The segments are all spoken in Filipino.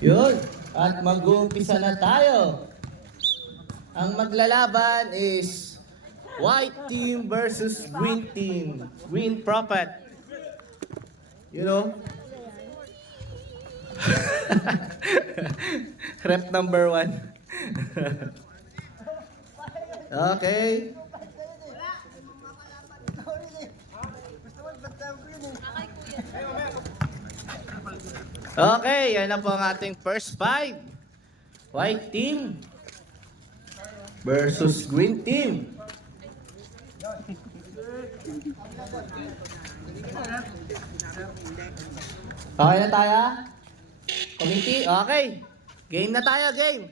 Yun. At mag-uumpisa na tayo. Ang maglalaban is White Team versus Green Team. Green Prophet. You know? Rep number 1. Okay. Okay, yan na po ang ating first fight. White Team versus Green Team. Okay na tayo? Committee? Okay. Game na tayo, game.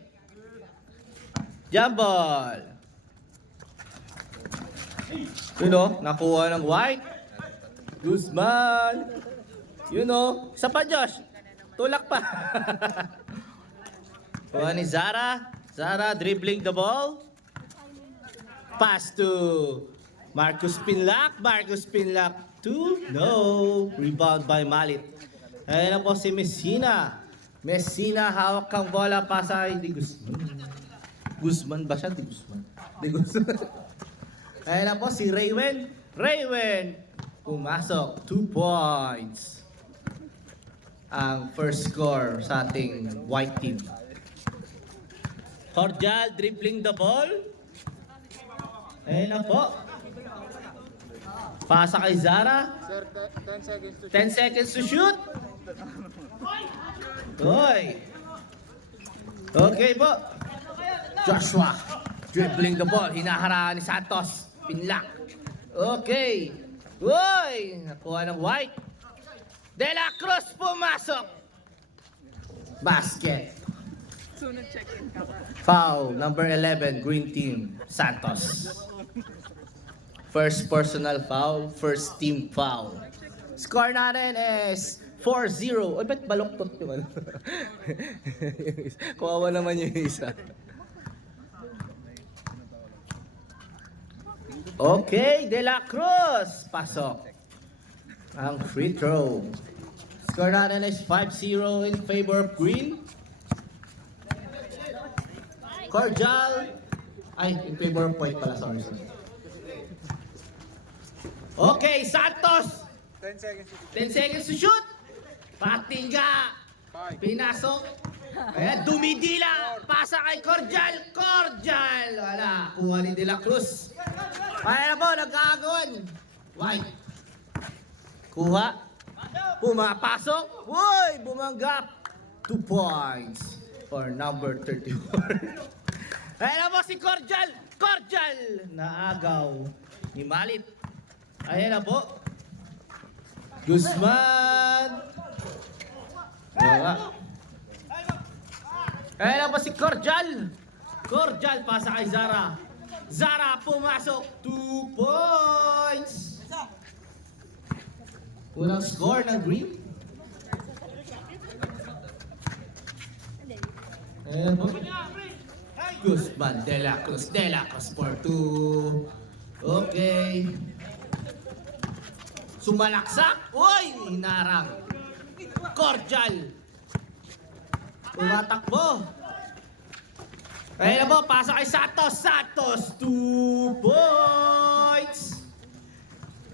Jump ball. You know, nakuha ng white. Guzman. You know, isa pa Josh. Tulak pa. Kuha ni Zara. Zara dribbling the ball. Pass to Marcus Pinlac. Marcus Pinlac to no. Rebound by Malit. Ayan na po si Messina. Messina hawak kang bola pasa kay Di Guzman. Guzman ba siya? Di Guzman. Di Guzman. Ayan na po si Raywen. Raywen pumasok. 2 points. Ang first score sa ating white team. Cordial dribbling the ball. Ayan na po. Pasa kay Zara. Sir, 10 seconds to 10 seconds to shoot. Oy. Okay po. Joshua dribbling the ball. Hinaharaan ni Santos. Pinlock. Okay. Oy. Nakuha ng white. De La Cruz pumasok. Basket. Foul. Number 11. Green team. Santos. First personal foul. First team foul. Score natin is 4-0. Oy, ba't baloktot yung ano? Kawawa naman yung isa. Okay, De La Cruz. Pasok. Ang free throw. Score natin is 5-0 in favor of Green. Cordial. Ay, in favor of point pala. Sorry. Okay, Santos. 10 seconds to 10 seconds to shoot. Patingga. Pinasok. Ayan, dumidila. Pasa kay Cordial. Cordial. Wala. Kuha ni De La Cruz. Kaya na po, nagkakaguan. White. Kuha. Pumapasok. Uy, bumanggap. 2 points for number 34. Ayan na po si Cordial. Cordial. Naagaw ni Malit. Ayan na po. Guzman. Wala. Ayan na po si Cordial. Cordial pasa kay Zara. Zara pumasok. 2 points. Unang score ng Green. Ayan po. Guzman, De La Cruz for 2. Okay. Sumalaksak. Uy, hinarang. Cordial. Tumatakbo. Ayan na po, pasa kay Santos. Santos, 2 points.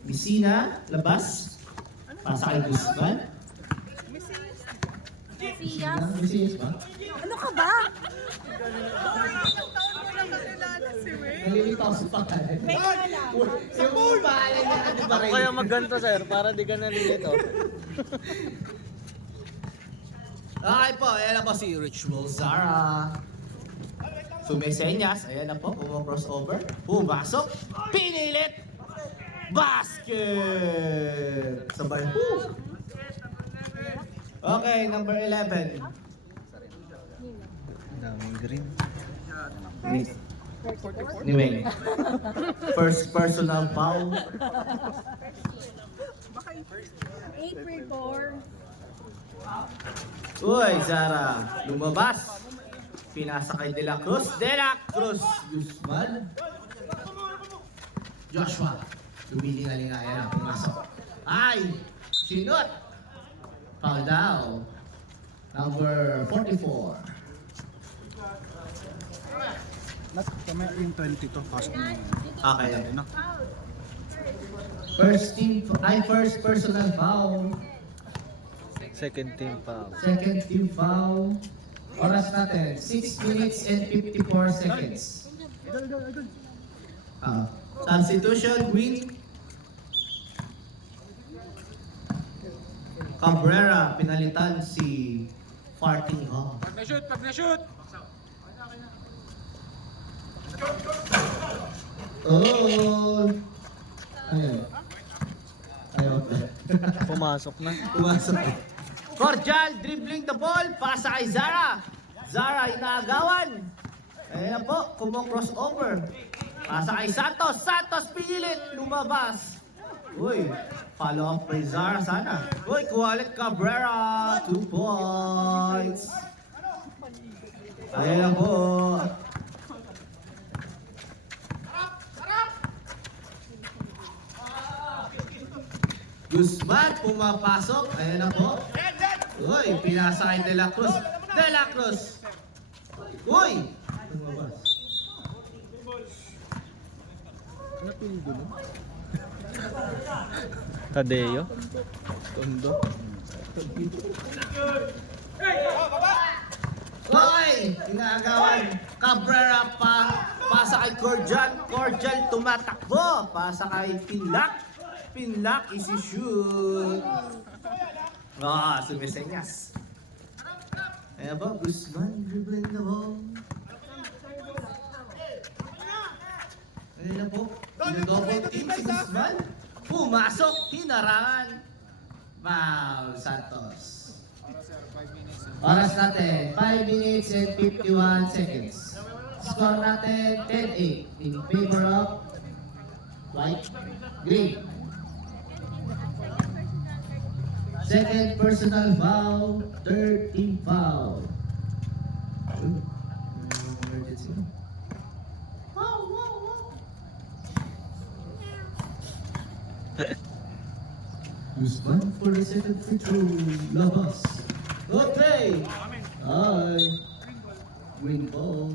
Messina, labas. Pasa kay Guzman. Messias ba? Ano ka ba? Nalilito ako sa pangalan. Yung pangalan niya, ano ba rin? Kaya magganto sir, para di ka nalilito. Okay po, ayan na po si Ritual Zara. Sumesenyas, ayan na po, crossover. Pumasok, pinilit. Basket! Sabay. Okay, number 11. Daming green. Ni Weng. First personal foul. 8-4. Uy, Zara. Lumabas. Pinasa kay De La Cruz. De La Cruz. Guzman. Joshua. Lumilingalingayan. Pumasok. Ay! Sinot! Foul daw. Number 44. Mas kami yung 20 to. Pass mo. Okay. Ano? First personal foul. Second team foul. Second team foul. Oras natin, 6 minutes and 54 seconds. Substitution, Green. Cabrera, pinalitan si Farting Hall. Pag na-shoot! Oh! Ayun. Ayaw pa. Pumasok na. Pumasok. Cordial, dribbling the ball, pasa kay Zara. Zara, inaagawan. Ayan po, kumo-crossover. Pasa kay Santos. Santos pinilit, lumabas. Uy, follow up kay Zara sana. Uy, Kuwalit Cabrera, 2 points. Ayan po. Guzman pumapasok. Ayan na po. Uy, pinasa kay De La Cruz. De La Cruz. Uy! Lumabas. Ano pinili mo? Tadeo? Tondo? Uy! Inaagawan. Cabrera pa. Pasa kay Cordial. Cordial tumatakbo. Pasa kay Pinlac. Pinlac easy shoot. Sumisenyas. Ayan po, Guzman dribbling the ball. Ayan na po, double team si Guzman. Pumasok, hinarangan. Foul, Santos. Oras natin, 5 minutes and 51 seconds. Score natin, 10-8 in favor of White Green. Second personal foul, third team foul. Emergency. Guzman for the second free throw. Labas. Okay. Ay. Green ball.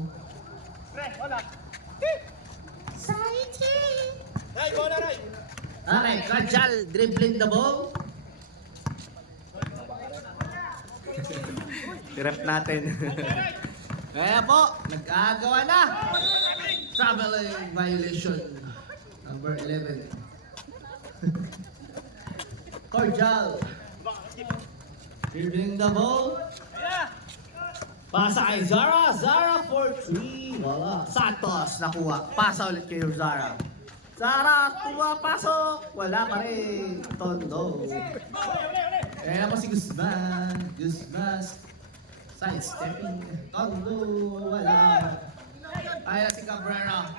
Okay, Kajal dribbling the ball. Tirap natin. Kaya po, nag-aagawa na. Traveling violation. Number 11. Cordial. Dribbling the ball. Pasa kay Zara. Zara for 3. Wala. Santos nakuha. Pasa ulit kay Zara. Zara, pasok. Wala pa rin. Tondo. Kaya po si Guzman. Guzman. Sidestepping. Tondo. Wala. Kaya si Cabrera.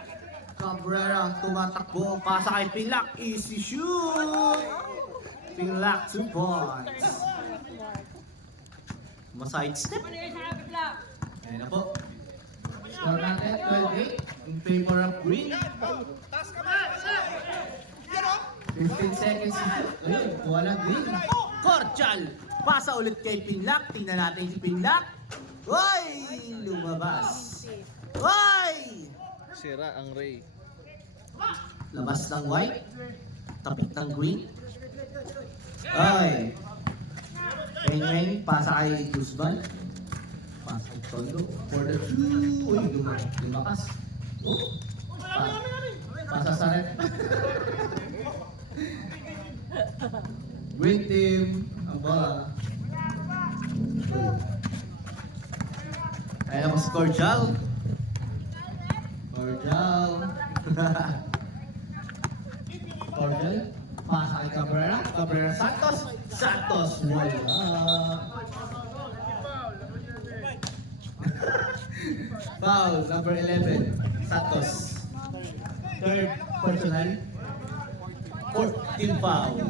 Cabrera tumatakbo. Pasa kay Pinlac. Easy shoot. Pinlac 2 points. Ma-sidestep. Ayan na po. Score natin 12-8 in favor of Green. 15 seconds to shoot. Ayun, wala Green. Cordial. Pasa ulit kay Pinlac. Tingnan natin si Pinlac. Uy! Lumabas. Uy! Sira ang Ray. Labas ng white. Tapik ng green. Ay! Ring, pasa kay Guzman. Pasa kay Tondo. For the 2. Uy, lumakas. Oh! Pasa sa red. Green team. Ang bola. Kaya mo si Cordial. Cordial. Cordial. Pasa kay Cabrera. Cabrera Santos. Santos. Wala. Foul. Number 11. Santos. Third personal. Fourth team foul.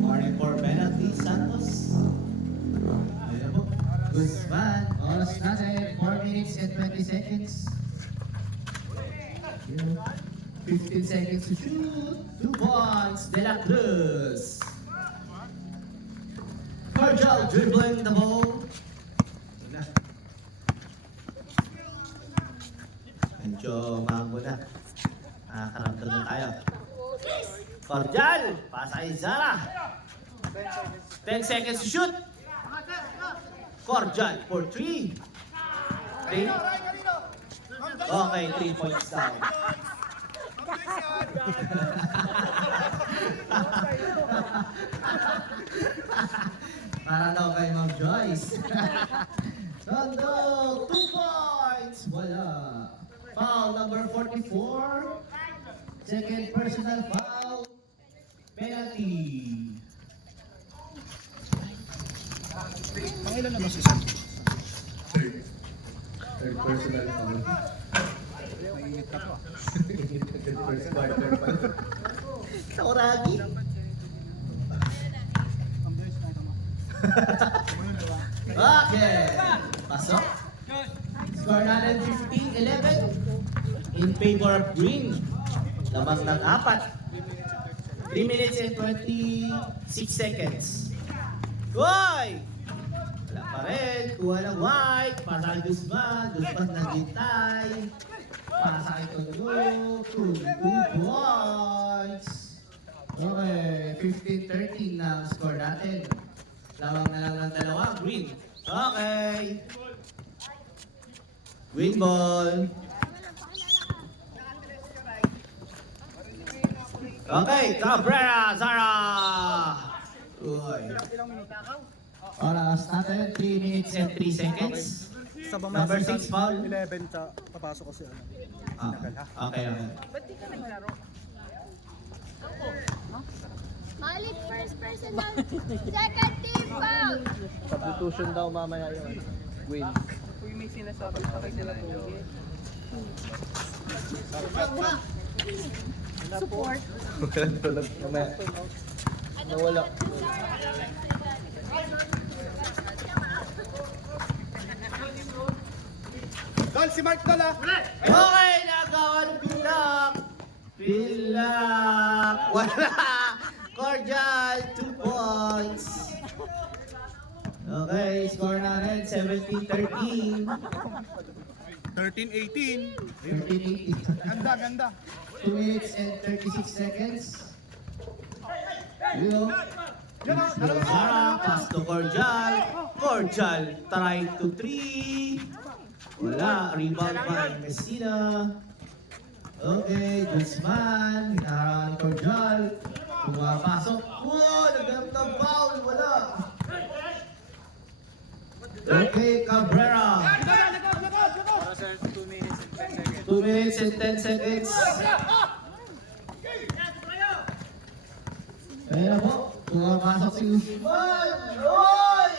Morning for penalty. Santos. Ayan po. Guzman. Oras natin. 4 minutes and 20 seconds. 15 seconds to shoot. 2 points. De La Cruz. Cordial dribbling the ball. Medyo mago na. Nakakaramdam na tayo. Cordial, pasa kay Zara. 10 seconds to shoot. Cordial for 3. Okay, 3 points down. Para daw kay Ma'am Joyce. Tondo, 2 points. Wala. Foul number 44. Second personal foul. Penalty. Pangilan naman si Sam? Third personal foul. Mainit ka pa. First quarter pa. Sauragi. Ang bilis na ito mo. Okay. Pasok. Score natin 15-11 in favor of green. Lamang ng 4. 3 minutes and 26 seconds. Goy! Wala pa rin. Kuha ng white. Pasa kay Guzman. Guzman naghintay. Pasa kay Tondo. 2 points. Okay. 15-13 na ang score natin. Lamang na lang ng 2. Green. Okay. Green ball. Okay, Cabrera, Zara. Uy. Oras natin, 3 minutes and 3 seconds. Sa Number 6 foul. 11 ta, papasok ko si ano. Okay. Malik first personal, second team foul. Substitution daw mamaya yun. Win. Uy, may sinasabi pa kayo sila Pogi. Support. Mamaya. Nawala. Dol, si Mark Dol ah! Okay, nagawan pilak. Pilak. Wala. Cordial, 2 points. Okay, score natin, 17-13. 13-18. 13-18. Ganda, ganda. 2 minutes and 36 seconds. Yo. Zara, pass to Cordial. Cordial, try to 3. Wala, rebound by Messina. Okay, Guzman, hinaharang ni Cordial. Pumapasok. Wow, naghanap ng foul. Wala. Okay, Cabrera. 2 minutes and 10 seconds. Ayan na po. Pumapasok si Guzman. Oy!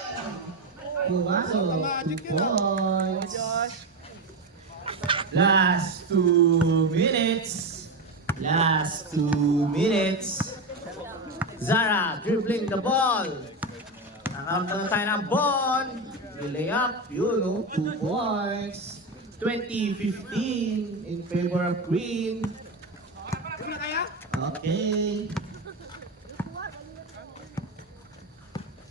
Pumasok. 2 points. Last 2 minutes. Last 2 minutes. Zara dribbling the ball. Nakakamta tayo ng ball. Relay up. Yun, oh, 2 points. 20-15 in favor of green. Okay.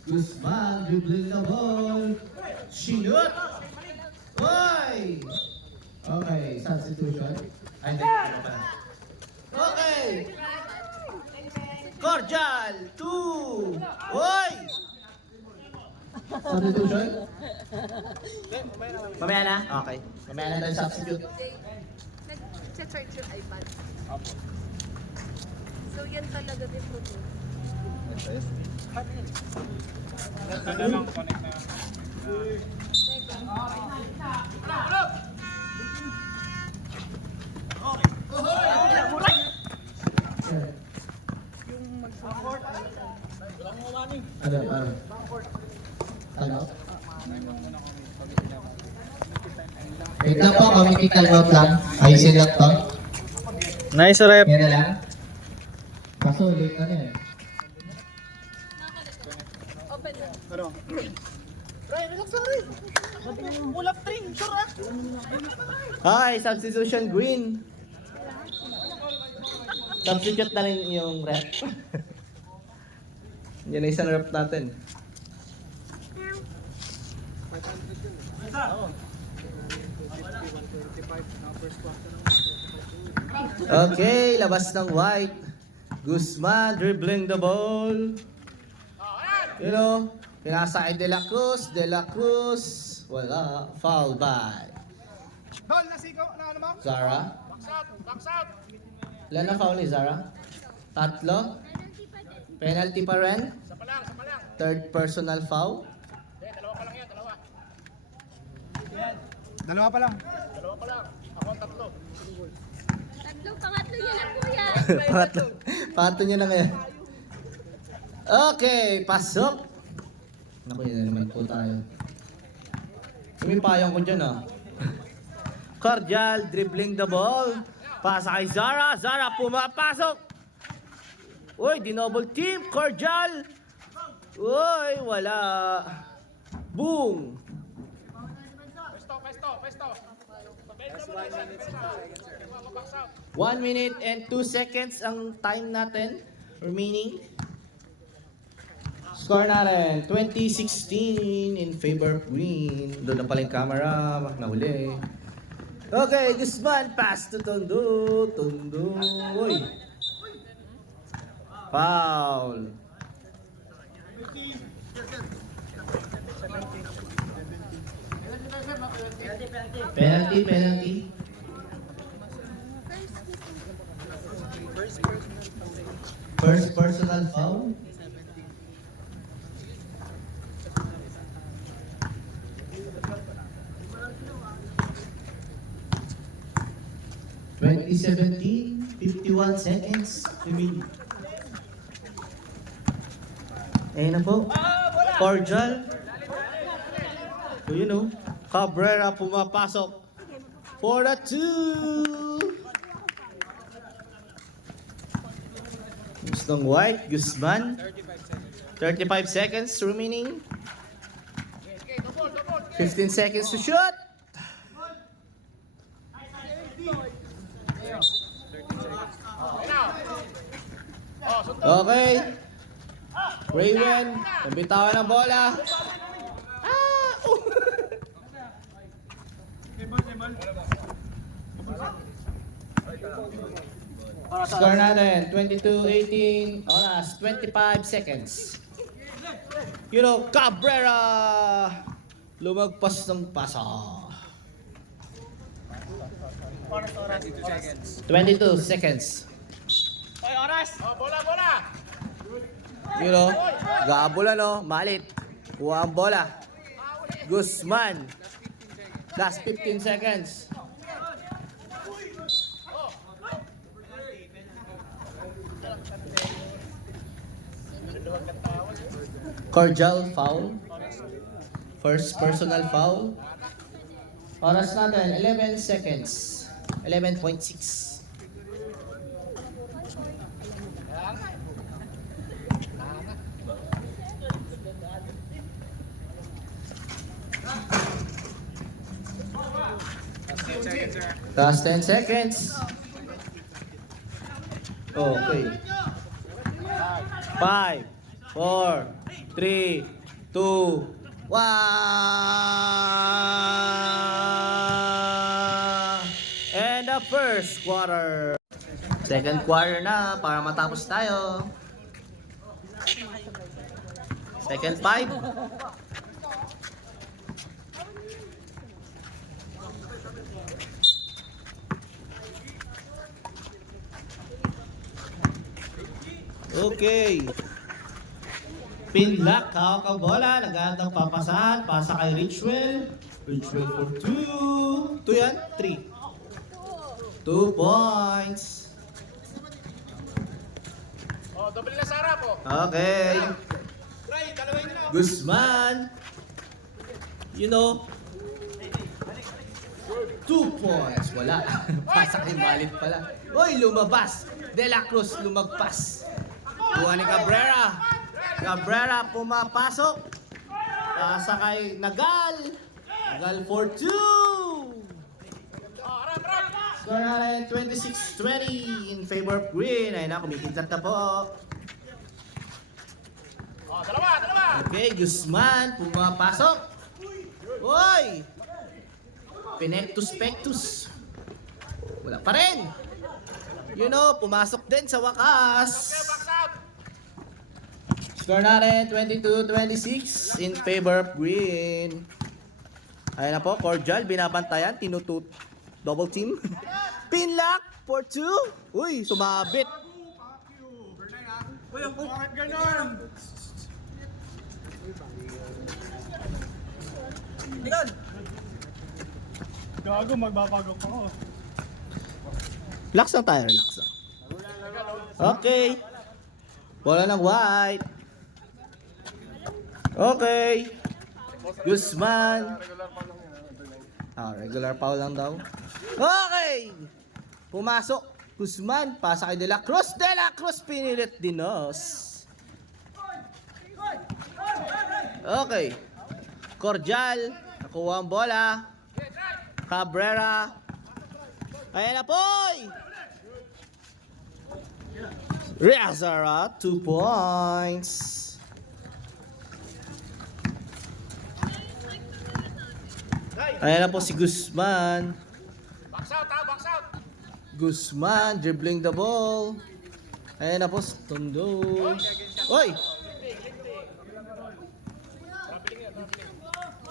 Guzman dribbling the ball. Shoot! Oy! Okay, substitution. Ay, hindi. Okay! Cordial! 2! Oy! Substitution? Mamaya na? Okay. Mamaya na tayo substitute. Nag-charge yung iPad. So yan talaga din po. Ano? Wait lang po, committee time out lang. Ayusin lang to. Nice rep. Yan na lang. Kaso, late na eh. Open na. Ano? Ray, relax lang rin. Ulap train, sure ah. Hi, substitution green. Substitute na rin yung rep. Yan na isang rep natin. Okay, labas ng white. Guzman dribbling the ball. You know, pinasa kay De La Cruz. De La Cruz. Wala. Foul by Dol, nasigaw, na ano mo? Zara. Box out! Ilan na foul ni Zara? Tatlo? Penalty pa rin? Isa pa lang. Third personal foul? Dalawa pa lang yan, dalawa. Dalawa pa lang. Ako ang tatlo. Tatlo, pangatlo yun ang kuya. Pangatlo niya na ngayon. Okay, pasok. Naku, yun na naman po tayo. Sumipayang ko dyan ah. Cordial dribbling the ball. Pasa kay Zara. Zara pumapasok. Uy, dinouble team. Cordial. Uy, wala. Boom. Pesto. 1 minute and 2 seconds ang time natin remaining. Score natin 2016 in favor of green. Doon na pala yung camera, nahuli. Okay, Guzman, pass to Tondo. Tondo, uy. Foul. Penalty. First personal foul. (2017) 51 seconds remaining. Ayun na po. Cordial. So you know, Cabrera pumapasok for the 2. Gustong white, Guzman. 35 seconds remaining. 15 seconds to shoot. Okay. Raven, nabitawan ng bola. Score natin, 22-18, oras, 25 seconds. You know, Cabrera, lumagpas ng pasa. 22 seconds. Bola! You know, gabula no, malit. Kuha ang bola. Guzman. Last 15 seconds. Cordial foul. First personal foul. Oras natin, 11 seconds. 11.6. Last 10 seconds. Okay. 5, 4, 3, 2, 1. And the first quarter. Second quarter na para matapos tayo. Second 5. Okay. Pinlock, hawak ang bola, naghahandang papasahan, pasa kay Richwell. Richwell for 2. 2 yan? 3. 2 points. Double na Sara po. Okay. Guzman. You know. 2 points. Wala. Pasa kay Malit pala. Uy, lumabas. De La Cruz lumagpas. Kuha ni Cabrera. Cabrera pumapasok. Pasa kay Nagal. Nagal for 2. Score natin 26-20 in favor of green. Ayun na, kumikidlat na po. Dalawa! Okay, Guzman pumapasok. Uy! Pinectus pectus. Wala pa rin. You know, pumasok din sa wakas. Score natin 22-26 in favor of green. Ayan na po, Cordial, binabantayan, tinutut. Double team. Pinlock for 2. Uy, sumabit. Bakit ganon? Gago, magbabago pa ako. Relax lang tayo, relax lang. Okay. Wala ng white. Okay. Guzman. Regular foul lang daw. Okay. Pumasok. Guzman, pasa kay De La Cruz. De La Cruz pinilit dinos. Okay. Cordial. Nakuha ang bola. Cabrera. Ayan na po! Riazara, 2 points. Ayan na po si Guzman. Box out ha, box out! Guzman dribbling the ball. Ayan na po si Tondo. Oy!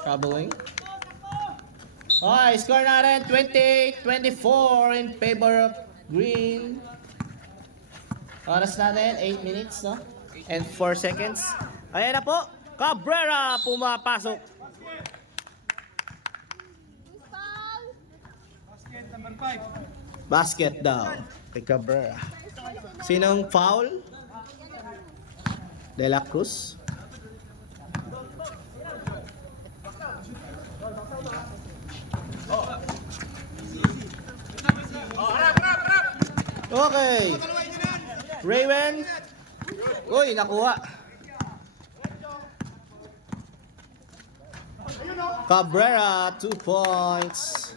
Traveling. Okay, score natin 28-24 in favor of green. Oras natin 8 minutes, no? And 4 seconds. Ayan na po. Cabrera pumapasok. Foul. Basket number 5. Basket daw. Kay Cabrera. Sinong foul? De La Cruz. Okay. Raven. Uy, nakuha. Cabrera, 2 points.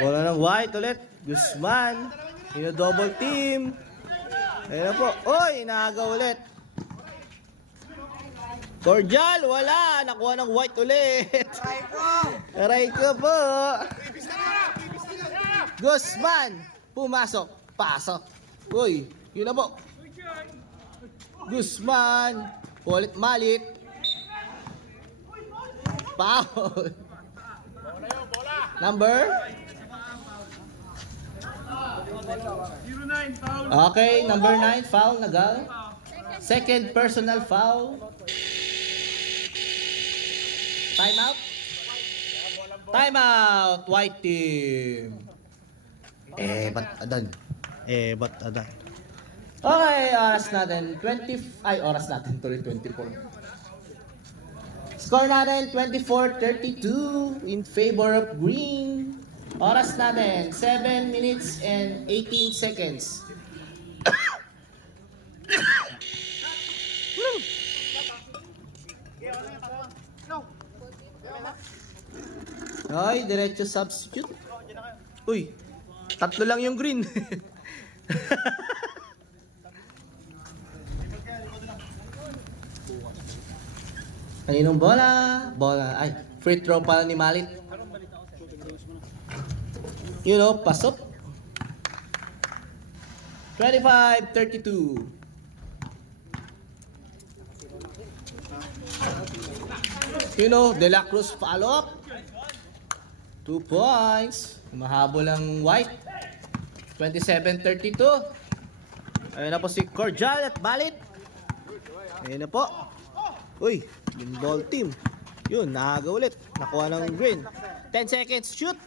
Bola ng white ulit. Guzman. Double team. Ayun na po. Uy, naaga ulit. Cordial, wala. Nakuha ng white ulit. Aray ko po. Guzman, pumasok, pasok. Uy, yun na po. Guzman, ulit malit. Foul. Number? 09 foul. Okay, number 9, foul na gal. Second personal foul. Time out. Time out, white team. Ba't adan? Ba't adan? Okay, oras natin oras natin tuloy 24. Score natin 24-32 in favor of green. Oras natin 7 minutes and 18 seconds. Ay, diretso substitute. Uy, tatlo lang yung green. Kaninong bola? Bola. Ay, free throw pala ni Malit. You know, pasok. 25-32. You know, De La Cruz follow up. 2 points. Mahabol ang white. 27-32. Ayun na po si Cordial at Balit. Ayun na po. Uy, yung ball team. Yun, nahaga ulit. Nakuha ng green. 10 seconds, shoot.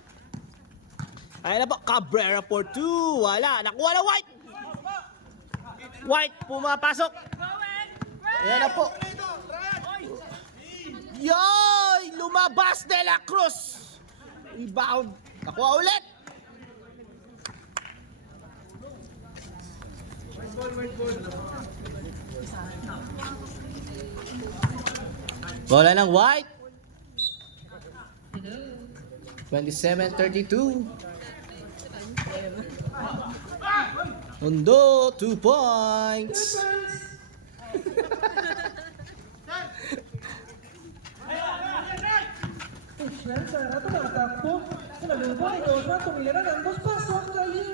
Ayun na po, Cabrera for 2. Wala, nakuha ng white. White, pumapasok. Ayun na po. Yoy! Lumabas De La Cruz! Rebound. Nakuha ulit. Bola ng white. 27-32. Tondo, 2 points. Richmond, Sara tumatakbo. Sinalubong ni Joshua, tumira ng dos pasok kay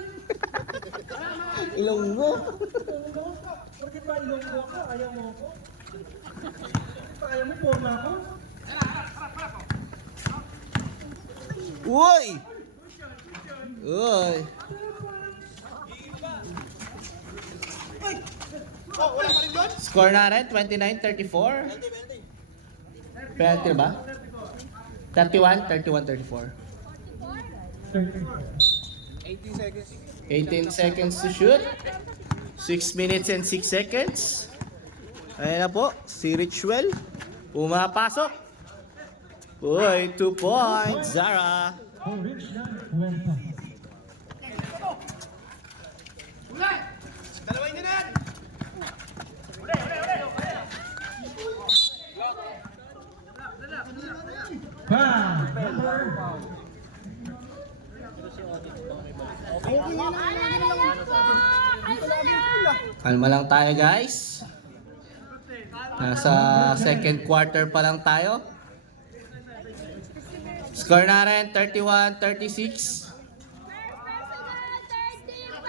Ilonggo. Ilonggo. Bakit ba Ilonggo ka? Ayaw mo ako? Ayaw mo forma ako? Uy! Uy! Score natin, 29-34. Penalty ba? 31-34. 18 seconds to shoot. 6 minutes and 6 seconds. Ayan na po, si Richwell. Pumapasok. Uy, 2 points, Zara. For Richmond, 1 point. Foul, number Kalma lang tayo, guys. Nasa second quarter pa lang tayo. Score natin, 31-36.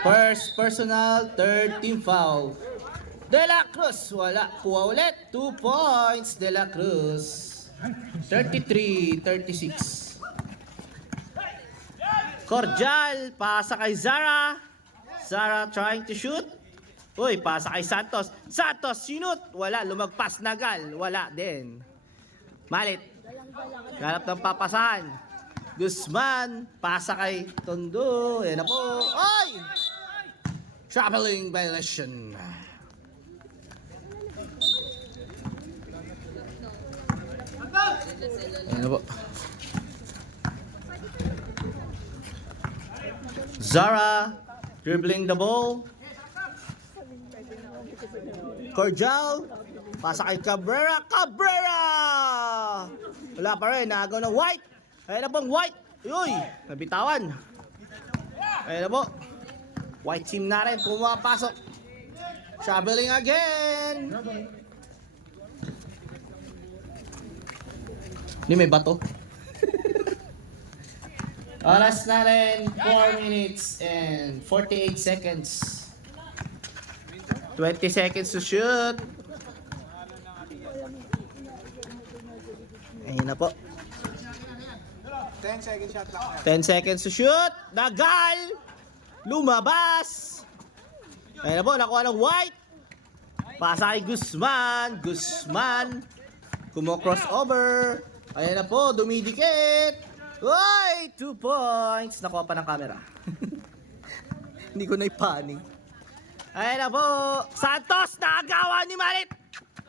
First personal, third team foul. De La Cruz, wala. Kuha ulit. 2 points, De La Cruz. 33-36. Cordial, pasa kay Zara. Zara trying to shoot. Uy, pasa kay Santos. Santos, sinut. Wala, lumagpas na gal. Wala din. Malit. Ganap ng papasahan. Guzman, pasa kay Tondo. Yan na po. Oy! Traveling violation. Yan na po. Zara, dribbling the ball. Cordial, pasa kay Cabrera. Cabrera! Wala pa rin, nagaw ng White. Ayan na pong White. Uy, nabitawan. Ayan na po. White team na rin, pumapasok. Traveling again. Hindi may bato. Oras na rin, 4 minutes and 48 seconds. 20 seconds to shoot. Ayun na po. 10 second shot lang. 10 seconds to shoot. Nagal! Lumabas! Ayun na po, nakuha ng White. Pasa kay Guzman. Guzman. Kumo-cross over. Ayun na po, dumidikit. Uy! 2 points. Nakuha pa ng camera. Hindi ko na ipaning. Ayun na po. Santos, nakagawa ni Malit.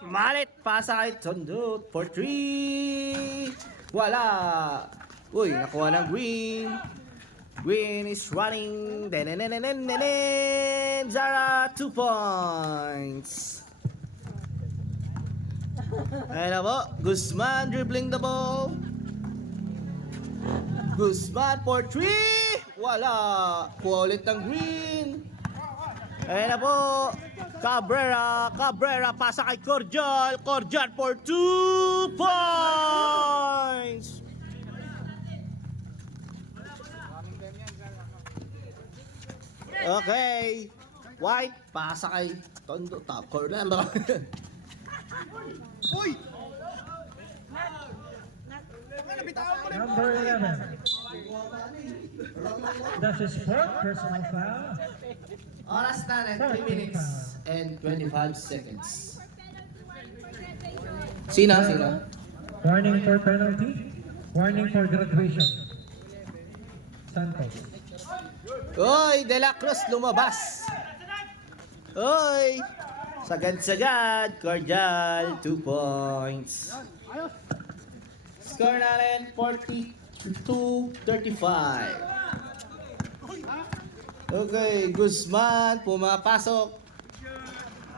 Malit, pasa kay Tondo for 3. Wala. Uy, nakuha ng Green. Green is running. Zara, 2 points. Ayun na po. Guzman dribbling the ball. Guzman for 3. Wala. Kuha ulit ng Green. Ayun na po. Cabrera. Cabrera pasa kay Cordial. Cordial for 2 points. Okay. White pasa kay Tondo. Top corner. Uy! Number 11. That's his fourth personal foul. Oras na rin, 3 minutes and 25 seconds. Sino? Warning for penalty. Warning for graduation. Santos. Uy, De La Cruz lumabas. Uy, sagad-sagad. Cordial, 2 points. Score natin, 42-35. Okay, Guzman, pumapasok.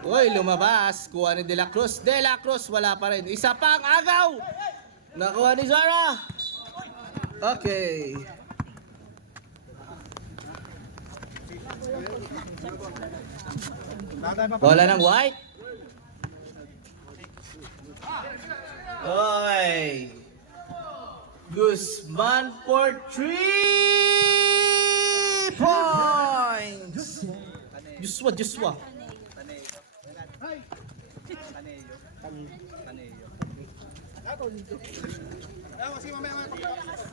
Uy, lumabas. Kuha ni De La Cruz. De La Cruz, wala pa rin. Isa pang agaw. Nakuha ni Zara. Okay. Bola ng White. Oy. Guzman for 3 points. Joshua.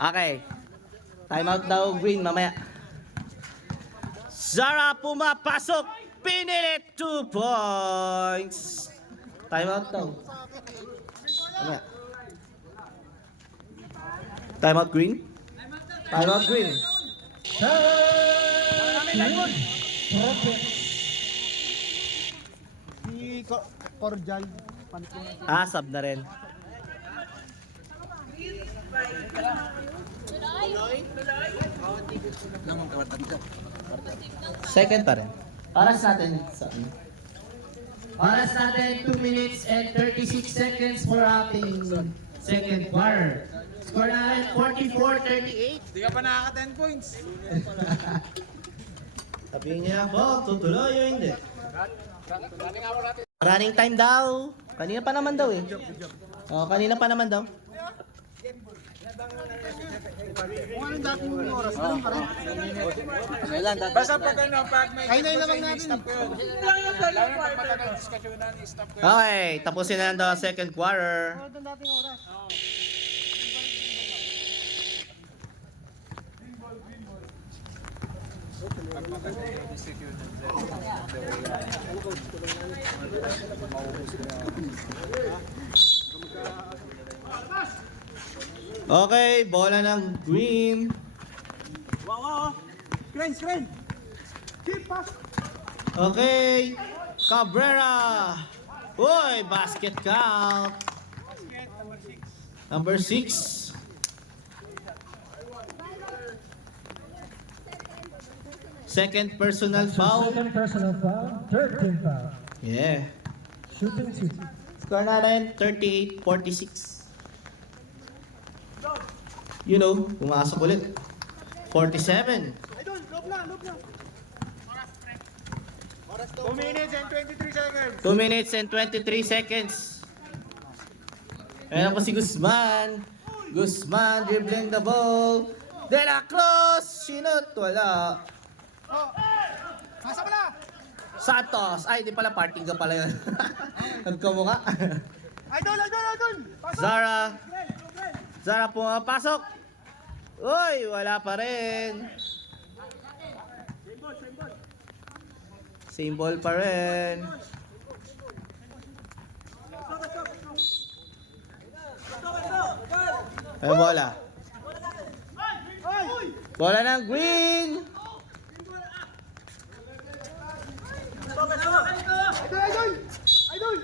Okay. Timeout daw, Green, mamaya. Zara pumapasok. Pinilit 2 points. Timeout daw. Mamaya. Timeout, Green. Timeout, Green. Si Cordial. Sub na rin. Second pa rin. Oras natin. Oras natin 2 minutes and 36 seconds for ating second quarter. Score natin 44-38. Hindi ka pa nakaka 10 points. Sabihin niya po, tutuloy o hindi? Running time daw. Kanina pa naman daw eh. Oh, kanina pa naman daw. Kung anong dating oras, ganun pa rin. Basta pag ano, pag may Kaya na lang natin. stop ko yun. Lalo na pag matagal diskusyonan, stop ko yun. Okay, tapusin na daw ang second quarter. Kung anong dating oras. Okay, bola ng Green. Screen! Keep pass! Okay, Cabrera. Uy, basket count. Number 6. Second personal foul. Second personal foul, third team foul. Yeah. Shooting 2. Score natin 38-46. You know, pumasok ulit. 47. Idol, loop lang. 2 minutes and 23 seconds. 2 minutes and 23 seconds. Ayan po si Guzman. Guzman dribbling the ball. De La Cruz. Sinot. Wala. Pasa mo na! Santos. Ay, di pala parting ka pala yun. Nagkamukha. Idol! Pasok! Zara pumapasok. Uy, wala pa rin. Same ball pa rin. Ayun, bola. Bola ng Green. Idol!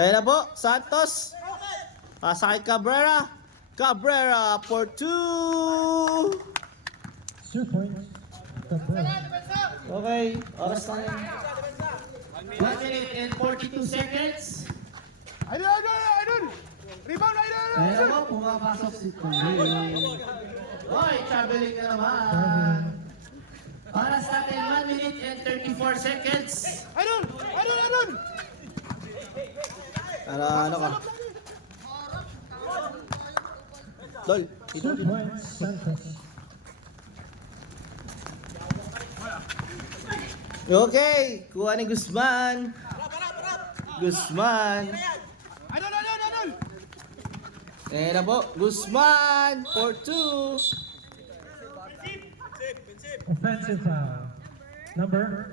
Ayun na po, Santos. Pasa kay Cabrera. Cabrera for 2. 2 points. Cabrera. Okay, oras na yun. 1 minute and 42 seconds. Idol! Rebound, Idol! Ayun na po, pumapasok si Green. Oy, traveling na naman. Oras natin 1 minute and 34 seconds. Idol! Para ano ka? Dol, 2 points, Santos. okay, kuha ni Guzman. Guzman. Idol! Ayun na po, Guzman for 2. Offensive foul. Number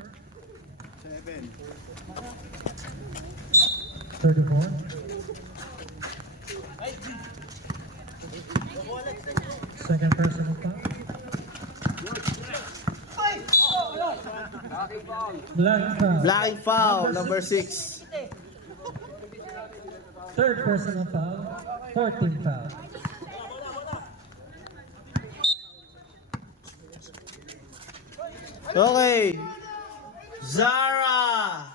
34. Second personal foul. Black foul. Blocking foul, number 6. Third personal foul. 14 foul. Okay. Zara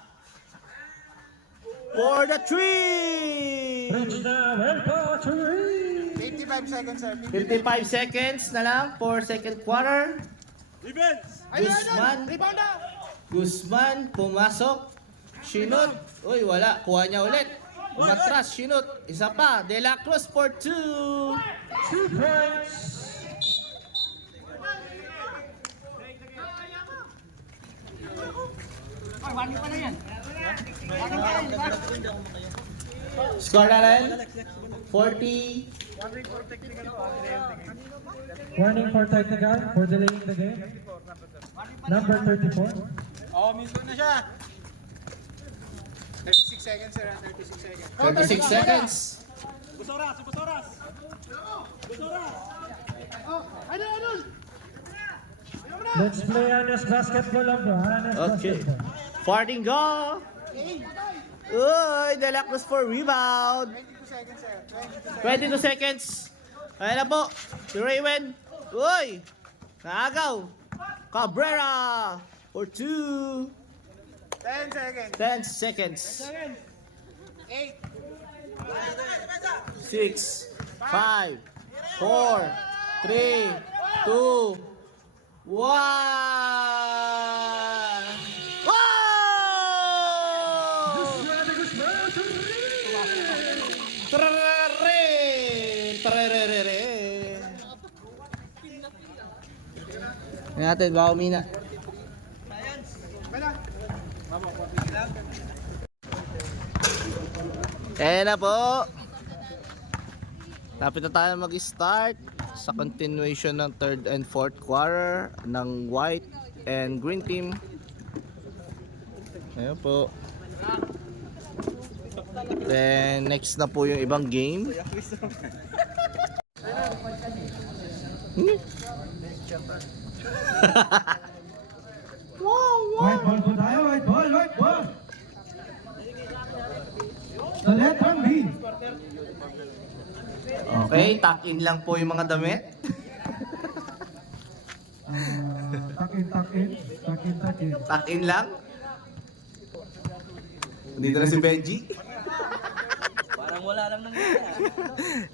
for the 3. Reach now and Patrick. 55 seconds, sir. 55 seconds na lang for second quarter. Guzman. Rebound na! Guzman pumasok. Sinot. Uy, wala. Kuha niya ulit. Umatras, sinut. Isa pa. De La Cruz for 2. 2 points. Score na rin. 40. Warning for technical for delaying the game. Number 34. Oo, mismo na siya. 36 seconds, sir. 36 seconds. 36 seconds. Let's play Anas basketball lang bro. Anas Okay. basketball. Farting go. Uy, De La Cruz for rebound. 22 seconds, sir. 22 seconds. Ayan na po. Si Raven. Uy. Naagaw. Cabrera for 2. 10 seconds. 10 seconds. 8. 6, 5, 4, 3, 2, 1. Trarere! Trarere! Tingnan natin, baka umina. Ayan na po. Lapit na tayo mag-start sa continuation ng third and fourth quarter ng white and green team. Ayan po. Then next na po yung ibang game. White ball po tayo. White ball. White ball. The letter B. Okay, tuck in lang po yung mga damit. Takin, takin. Takin, takin. Tuck in lang. Dito na si Benji. Parang wala lang nangyayari.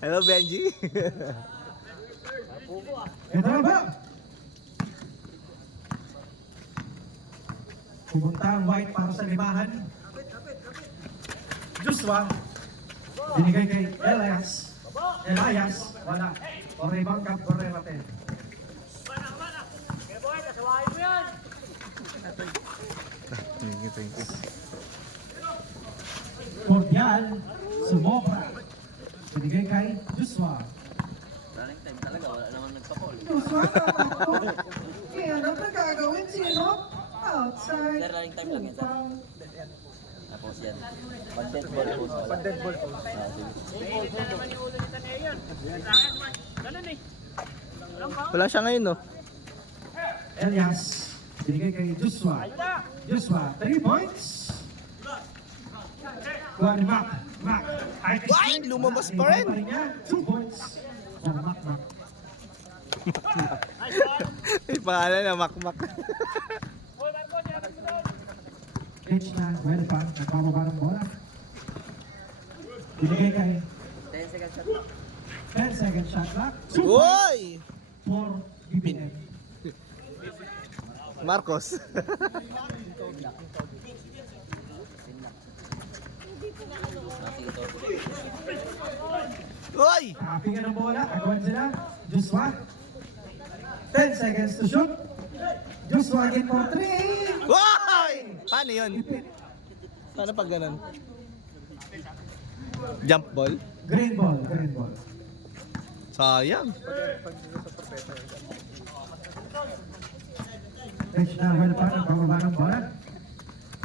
Hello Benji. Ito na ba? Pumunta ang white para sa limahan. Joshua. Binigay kay Elias. Elias. Wala. O rebound ka. Correra 10. Thank you. Cordial. Sumobra. Binigay kay Joshua. Running time talaga, wala naman nagpa-call. Joshua, tama ko. Eh, ano ba gagawin? Sino? Outside. Sir, running time lang yan, sir. Tapos yan. Content ball po. Content ball po. Wala siya ngayon no. Elias. Binigay kay Joshua. Joshua, 3 points. Kuha ni Mac. Mac. Ay, lumabas pa rin. 2 points. Para Mac, Mac. May pangalan na Makmak. Pitch na. Well pa. Nagpapaba ng bola. Binigay kay 10 seconds shot. 10 second shot clock. 2 points Uy! for BBM. Marcos. Uy! Kapingan ng bola. Agawan sila. Joshua. 10 seconds to shoot. Joshua again for 3. Uy! Paano yun? Paano pag ganun? Jump ball? Green ball. Green ball. Sayang. Pitch na well pa. Nagpapaba ng bola.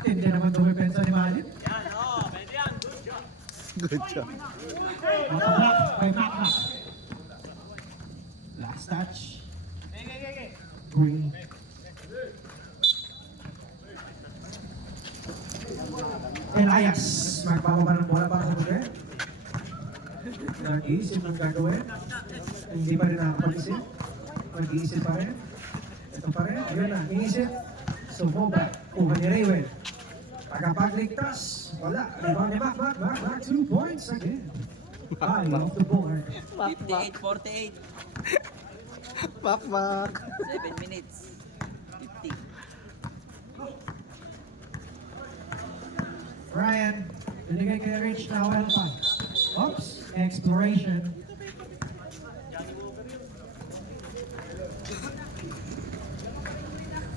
Hindi naman dumipensa ni Malit. Good job. Matabak by Macmac. Last touch. Green. Elias. Magpapaba ng bola para sa Buke. Nag-iisip ng gagawin. Hindi pa rin nakakapag-isip. Nag-iisip pa rin. Ito pa rin. Ayun na. Iisip. Sumobra. Kuha ni Raywell. Pagkapagligtas. Wala. Rebound ni Mac. 2 points again. I love the board. 58-48. Makmak. 7 minutes. 50. Ryan. Binigay kay Rich na well pa. Oops, exploration.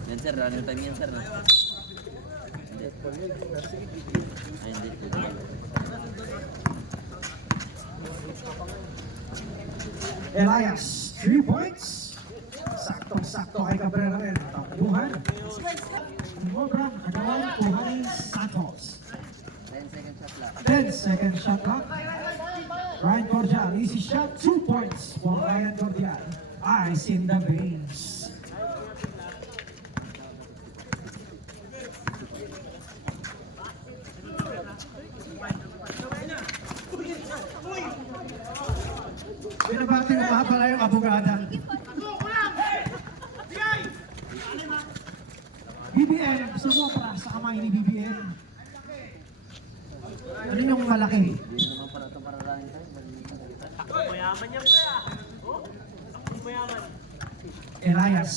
Yan sir, ano time yan sir? No? Hindi. Ay, hindi. Elias, 3 points. Saktong-sakto kay Cabrera rin. Takbuhan. Mobra, kagawan po Juan Santos. 10 second shot lang. 10-second shot clock. Ryan Cordial, easy shot, 2 points for Ryan Cordial. Ice in the veins. Binabati ko pa pala yung abogada. BBN, sumobra sa kamay ni BBN. Ano yung malaki? Hindi naman para ito mararangin tayo. Elias.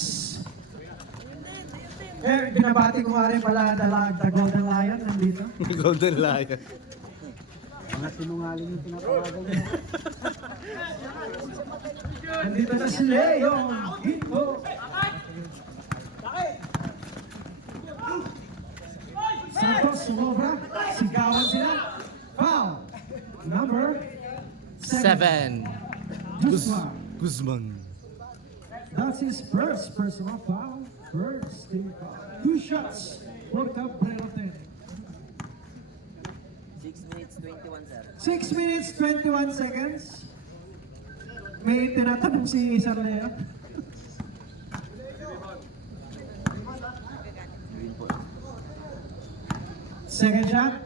Binabati ko nga rin pala the Golden Lion nandito. Golden Lion. Mga sinungaling yung tinatawagan niya. Nandito na si Leo. Ginto. Santos sumobra. Sigawan sila. Foul. Number 7. 7. Guzman. That's his first personal foul. First team foul. 2 shots for Cabrera 10. 6 minutes 21 sir. 6 minutes 21 seconds. May tinatanong si Sir Leo. Green po. Second shot.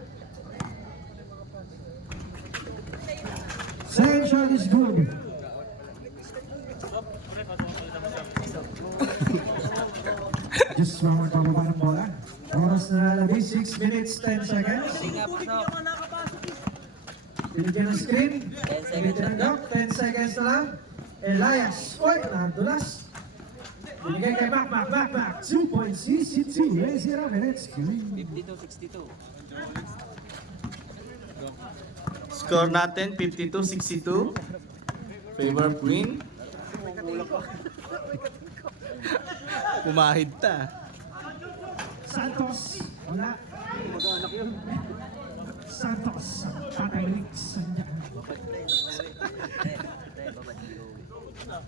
Second shot is good. Just mga pagbaba ng bola. Oras na lalabis, 6 minutes 10 seconds. Binigyan ng screen. 10 seconds Binigyan ng lang. dunk. 10 seconds na lang. Elias. Oy, nadulas. Binigay kay Mac. 2 points. Easy 2. Lazy minutes. 52-62. Score natin 52-62. Favor of Green. Pumahid ta. Santos. Wala. Santos. Tatay Riggs. Sandiyan.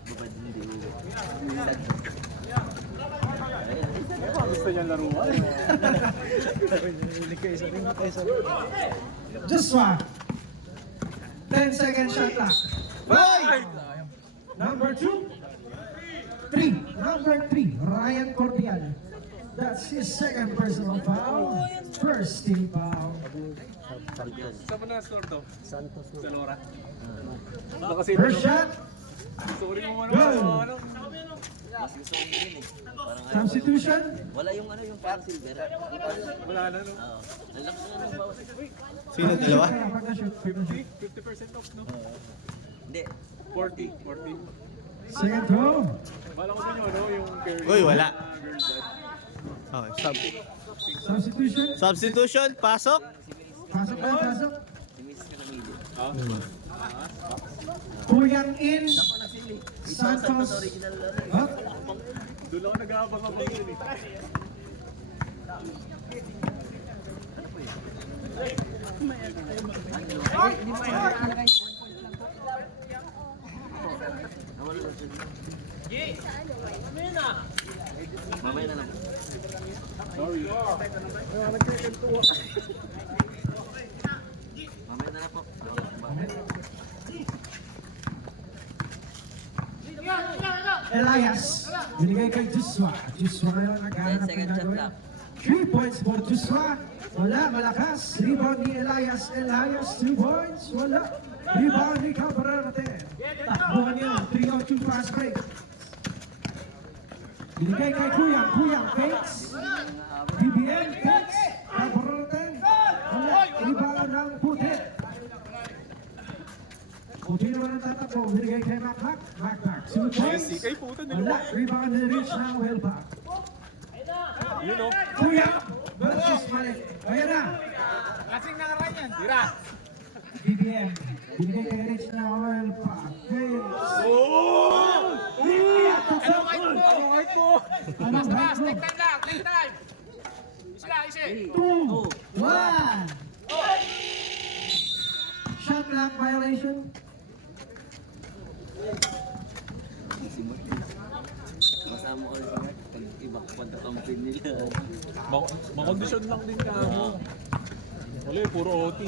Babad hindi uwi. Gusto niyang laruan. Joshua. 10 second shot clock. Number 2. 3. Number 3. Ryan Cordial. That's his second personal foul. First team foul. Saan mo na store to? Santos. Sa Lora. Baka kasi First shot. sorry mo ano. Good. Mas gusto ko yun eh. Parang ano. Substitution. Wala yung ano yung parang silver. Wala na no. Oo. Ang lakas na ng bawas. Sino dalawa? 50% off no? Hindi. 40. Second throw. Bala ko din yung ano, yung curry. Uy, wala. Girl dad. Okay, Substitution. substitution, pasok. Pasok na, pasok. Si Miss Caramillo. Kuyang in. Santos Santos. original ano eh. Up. Doon ako nag-aabang-abang yun eh. Nawala na siya. Mamaya na lang. Sorry. Mamaya na lang po. Elias. Binigay kay Joshua. Joshua ngayon naghahanap 10 ng second shot gagawin. lang. 3 points for Joshua. Wala, malakas. Rebound ni Elias. Elias, 2 points. Wala. Rebound ni Cabrera. Takbuhan niya. 3-2 fast break. Binigay kay Kuyang. Kuyang, fakes. BBN, fakes. Cabrera. Wala. Rebound ng puti. Puti naman ang tatakbo. Binigay kay Mac. 2 points. Kay puta din. Wala. Rebound ni Rich na well back. You know. Kuya versus Malik. Ayan na. Kasing nakaraan yan. Tira. BBM. Binigay kay Rich na oil pa. Ano height mo? Anong height mo? Take time. Isa. 2, 1. Shot clock violation. Masama ko sa pag ibang pagkakampi nila. Makondisyon lang din ka mo. Wala, puro OT.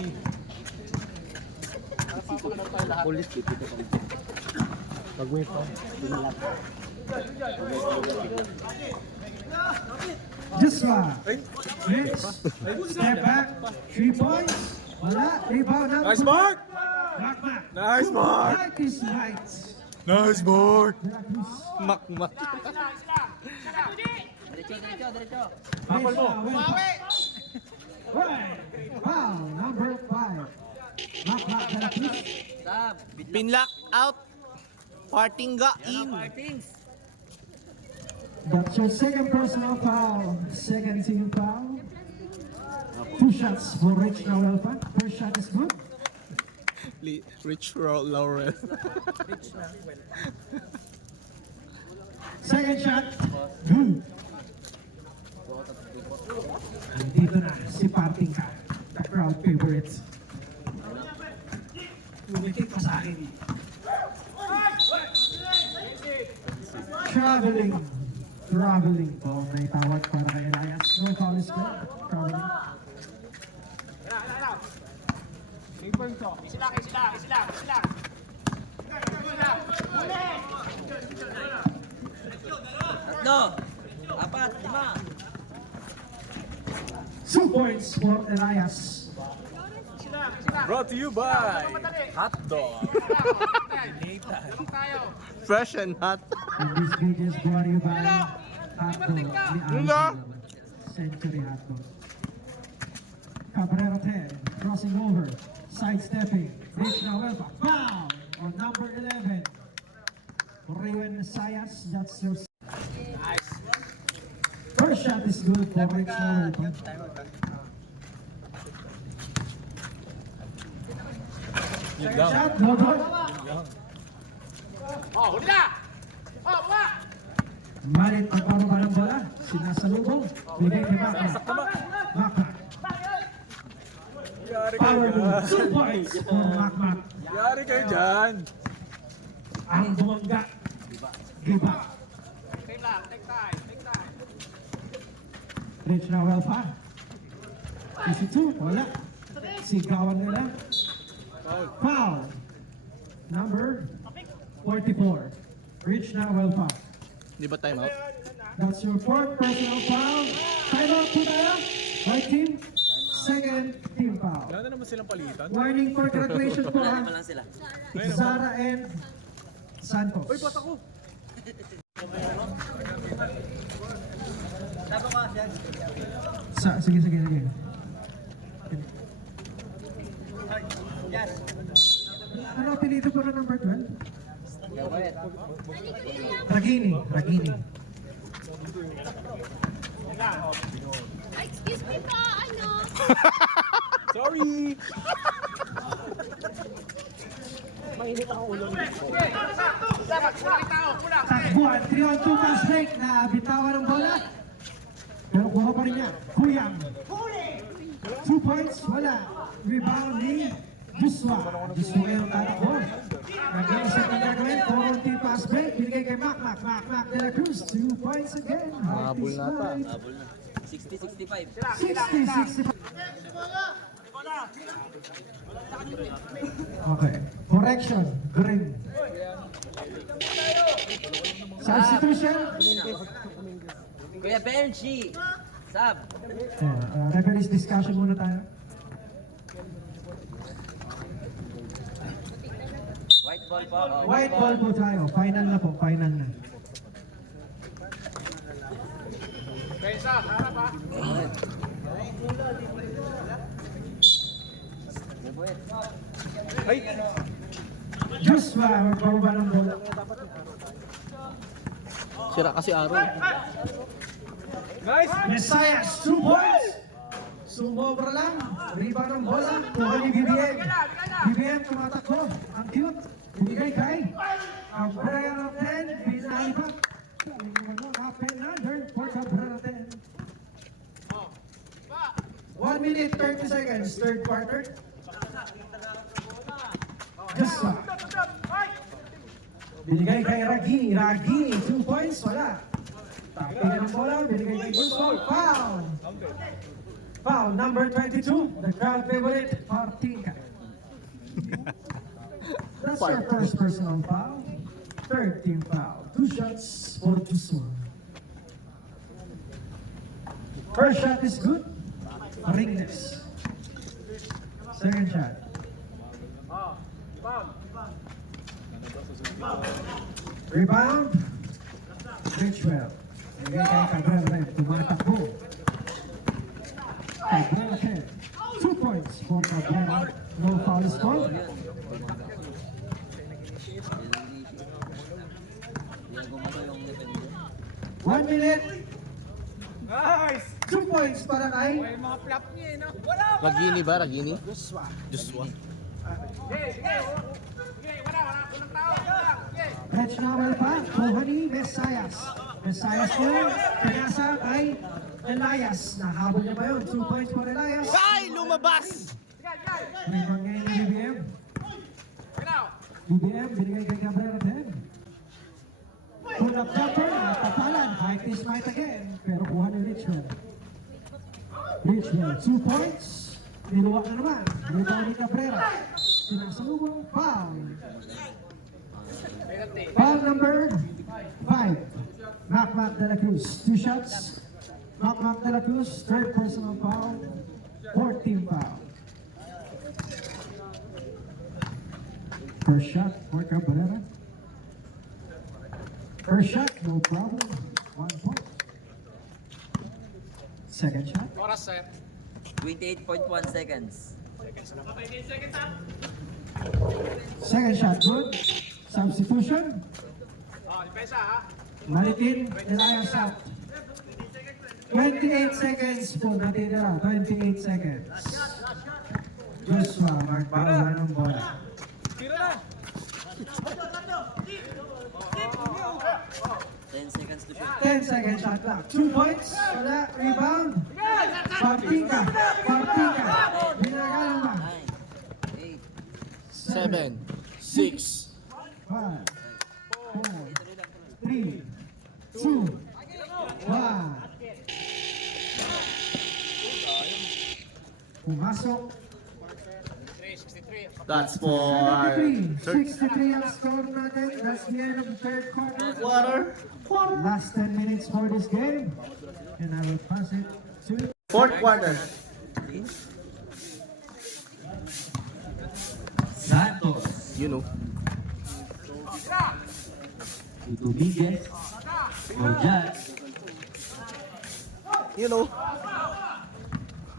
Ulit dito kampi. Pag-wait pa. Joshua. Rich. Step back. 3 points. Wala. Rebound. Nice mark! Makmak. Nice mark! Right is right. Nice mark! Veracruz. Makmak. Diretso. Tapal mo. Right. Wow. Number 5. Makmak. Veracruz. Sab. Pinlock out. Partingga in. Martins. That's your second personal foul. Second team foul. 2 shots for Rich Nahuelpa. First shot is good. Rich Laurel. Second shot, good. Dito na si Partingka, the crowd favorite. Umitik pa sa akin. Traveling po. May tawag para kay Elias. No foul is good. Traveling. Tatlo. Apat. Lima. 2 points for Elias. Brought to you by Hot Dog. Fresh and hot. And this video is brought to you by Hotdog. Ni Alice Century Hotdog. Cabrera 10, crossing over, sidestepping, Rich Nahuelpa, foul on number 11. Riwen Sayas, that's your first shot is good for Rich Nahuelpa. Second shot, no good. Malit ang pababa ng bola, sinasalubong, bigay kay Makmak. Makmak. Yari Power kayo move, dyan. 2 points for Makmak. Yari kayo dyan. Ang bumangga, give up. Rich Nahuelpa. Easy 2, wala. Sigawan nila. Foul. Number 44. Rich Nahuelpa. Di ba time out? That's your fourth personal foul. Time out po tayo. Right team. Second team foul. Wala na naman silang palitan. Warning for graduation po ha. Lima lang sila. Zara and Santos. Uy, ba't ako? Sige. Ano apelido ko na number 12? Ragini. Excuse me po, ano? Sorry! Takbuhan, 3-on-2 pass break na bitawan ng bola. Pero kuha pa rin niya. Kuyang. 2 points, wala. Rebound ni Joshua. Joshua yung tatakbo. Nag-iisa ng gagawin. 4-on-2 pass break. Binigay kay Makmak. Makmak de la Cruz. 2 points again. Habol na ta. Habol na. 60-65. 60-65. Okay. Correction. Green. Substitution. Kuya Benji. Sab. Referees discussion muna tayo. White ball po. Oh, White ball po tayo. Final na po. Final na. Ay! Joshua, magbababa ng bola. Sira kasi araw. Nice! Messias, 2 points. Sumobra lang. Rebound ng bola. Kuha ni BBM. BBM tumatakbo. Ang cute. Binigay kay Cabrera ng 10. Pinalipat. Penlander for Cabrera 10. 1 minute 30 seconds. Third quarter. Joshua. Binigay kay Ragini. Ragini. 2 points. Wala. Tapin ng bola. Binigay kay Joshua. Foul. Foul number 22. The crowd favorite. Partinka. That's your first personal foul. Third team foul. 2 shots for Joshua. First shot is good. Ringness. Second shot. Rebound. Richwell. Bigay kay Cabrera. Tumatakbo. Cabrera 10. 2 points for Cabrera. No foul score. Yung gumano yung defender. 1 minute. 2 points para kay Ragini ba? Ragini? Joshua. Rich Nawal pa. Kuha ni Mesias. Mesias po. Pinasa kay Elias. Nahabol niya ba yun? 2 points for Elias. Ay! Lumabas! Rebound ngayon ni BBM. BBM, binigay kay Cabrera 10. Pull up jumper, tapalan, high piece might again, pero kuha ni Richwell. Richwell, 2 points, niluwak na naman, rebound ni Cabrera. Sinasalubong, foul. Foul number 5, Mac de la Cruz, 2 shots. Mac de la Cruz, third personal foul, 14 foul. First shot for Cabrera. First shot, no problem. 1 point. Second shot. 28.1 seconds. Second shot, good. Substitution. Malitin, Elias out. 28 seconds po natitira. 28 seconds. Joshua, magbawa ng bola. 10 seconds to shoot. 10 seconds shot clock. 2 points. Wala. Rebound. Partinka. Partinka. Binagalan ba? 9, 7, 6. 5, 4, 3, 2, 1. Pumasok. That's for 63 ang score natin. That's the end of the third quarter. quarter. Last 10 minutes for this game. And I will pass it to Fourth quarter. Santos, You know. Dominguez, Borjan, You know.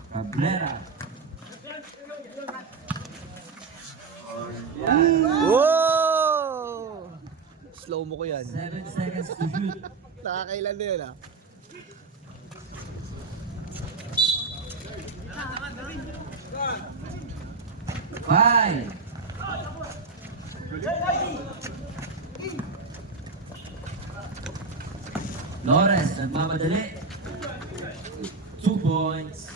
Cabrera, Whoa! Slow mo ko yan. 7 seconds to shoot. Nakakailan na yun ah. Five, Lores, nagmamadali. 2 points.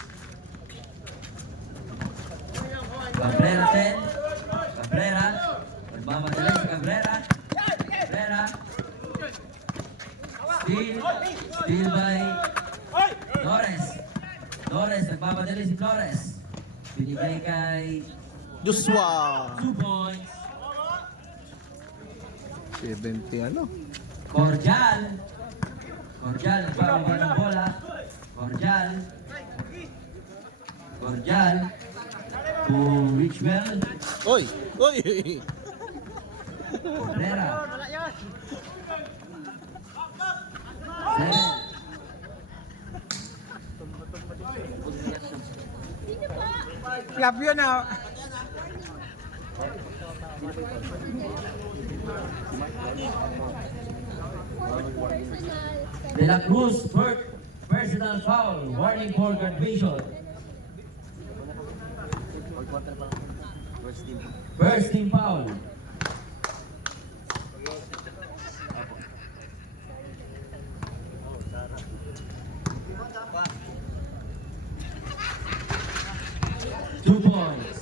Cabrera 10. Cabrera, nagmamadali si Cabrera. Cabrera. Steal by Lores. Lores, nagmamadali si Flores. Binigay kay Joshua. 2 points. 70 ano? Cordial. Cordial, nagbababa ng bola. Cordial. Cordial. To Richwell. Oy! Oy! Cabrera. 7. De la Cruz, personal foul. Warning for graduation. First team foul. Two points.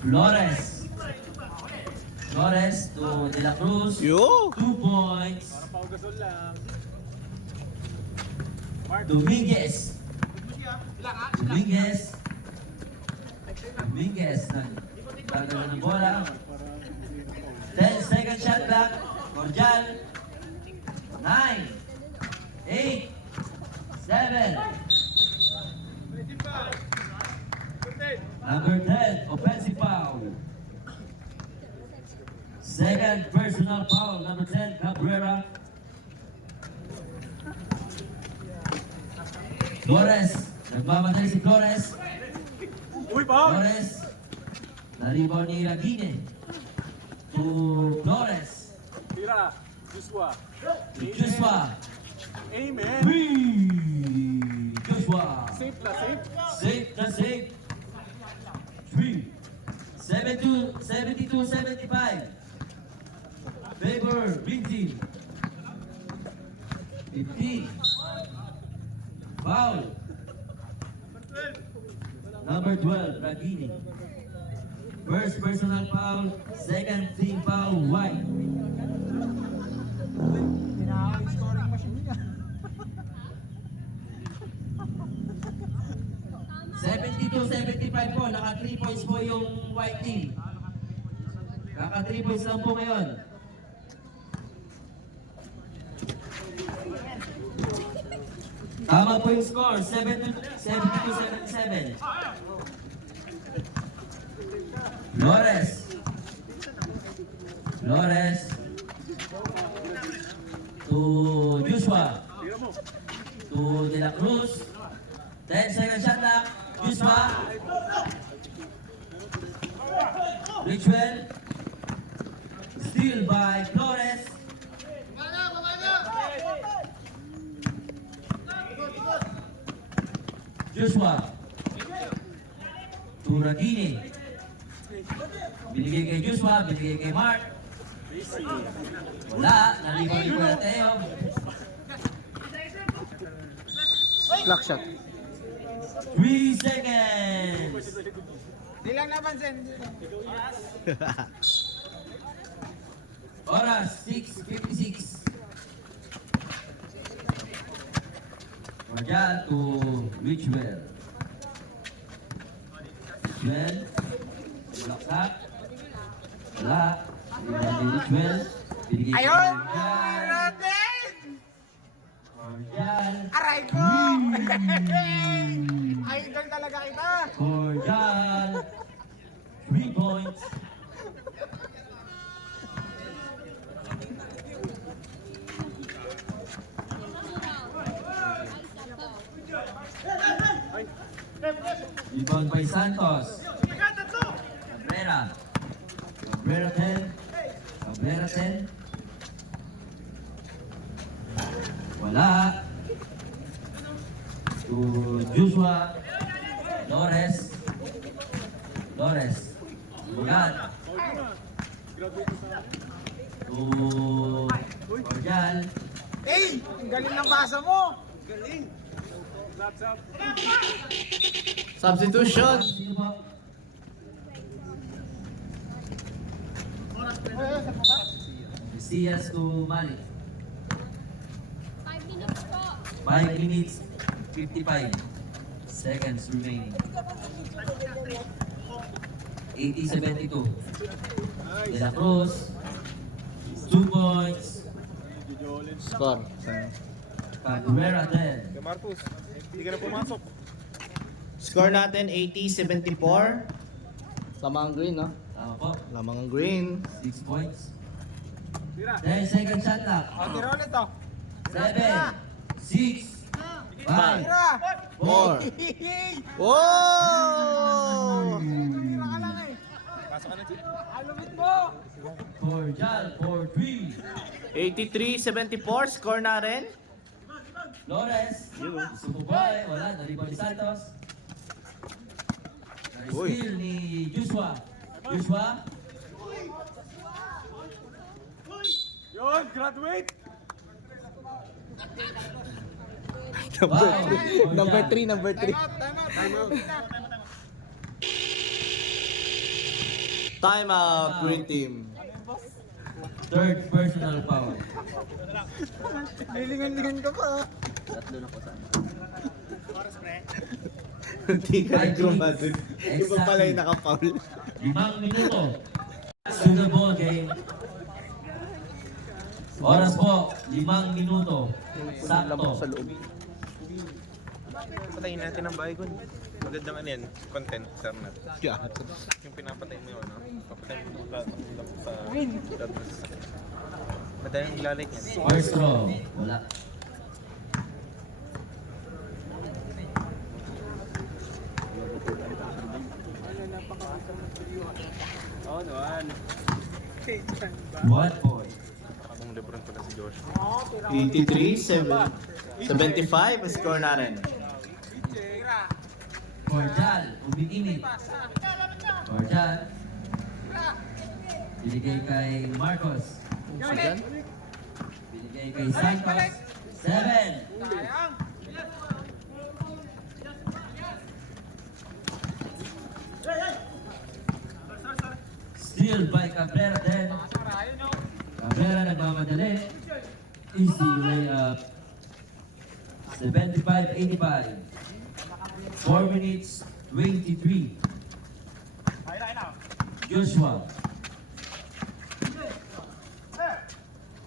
Flores. Flores to De La Cruz. Yo! 2 points. Pau Gasol lang. Dominguez. Dominguez. Dominguez. Nagdadala ng bola. 10-second shot clock. Cordial. 9, 8, 7. Number 10, offensive foul. Second personal foul, number 10, Cabrera. Flores, nagmamadali si Flores. Uy, Pau! Flores, naribaw ni Lagine. To Flores. Tira. Joshua. Joshua. Amen. Three. Joshua. Safe na safe. Safe na safe. 3. 72-75. Favor, green team. 15. Foul. Number 12, Ragini. First personal foul, second team foul, white. 72-75 po, naka 3 points po yung white team. Kaka 3 points lang po ngayon. Tama po yung score, 72-77. Flores. Flores. To Joshua. To De La Cruz. 10-second shot clock. Joshua. Richwell. Steal by Flores. Joshua. To Ragini. Binigay kay Joshua, binigay kay Mark. Wala, nalibaw ni Kuya Teo. Clock shot. 3 seconds. Di lang napansin. Oras, 6:56. Cordial to Richwell. Richwell. Bulaksak. Wala. Binigay ni Richwell. Binigay kay Ayun! Cordial. Cordial. Aray ko! Idol talaga kita! Cordial. 3 points. Rebound by Santos. Cabrera. Cabrera 10. Cabrera 10. Wala. To Joshua. Flores. Flores. Bugat. To Cordial. Eh! Ang galing ng basa mo! Laps up. Substitution. Sino po? Mesias to Mali. 5 minutes po. 5 minutes, 55 seconds remaining. 80-72. De La Cruz. 2 points. Score. Cabrera 10. Marcus, hindi ka na pumasok. Score natin 80-74. Tama ang green, no? Tama po. Lamang ang green. 6 points. Tira. 10 second shot clock. Tira ulit to! 7, 6, 5, Tira! 4. Oh! Tira ka lang eh! Pasok ka na, Chief. Alumit mo! Cordial for 3. 83-74, score na rin. Flores, sumubay, wala, na-rebound ni Santos. Na-steal ni Joshua. Joshua, Yun, graduate! Number 3, number 3. Time out, green team. third personal foul. Lilingan-lingan ka pa. Tatlo na po sana. Hindi ka Ay, nagumado. Iba pala yung nakapaul. 5 minuto. To the ball game. Oras po, 5 minuto. Sakto. Sa loob. Patayin natin ang baygon. Magandang ano yan, content, sir Nat. Yeah. Yung pinapatay mo yun, no? Papatay mo lahat ng sa datos. Madaling ilalike yan. First throw. Wala. Oo naman. 1 point. Akong Lebron pala si Josh. 83-75, score na rin. Cordial, umiinit. Cordial. Binigay kay Marcos. Binigay kay Santos. 7. Steal by Cabrera then. Cabrera nagmamadali. Easy layup. 75-85. 4 minutes, 23. Joshua.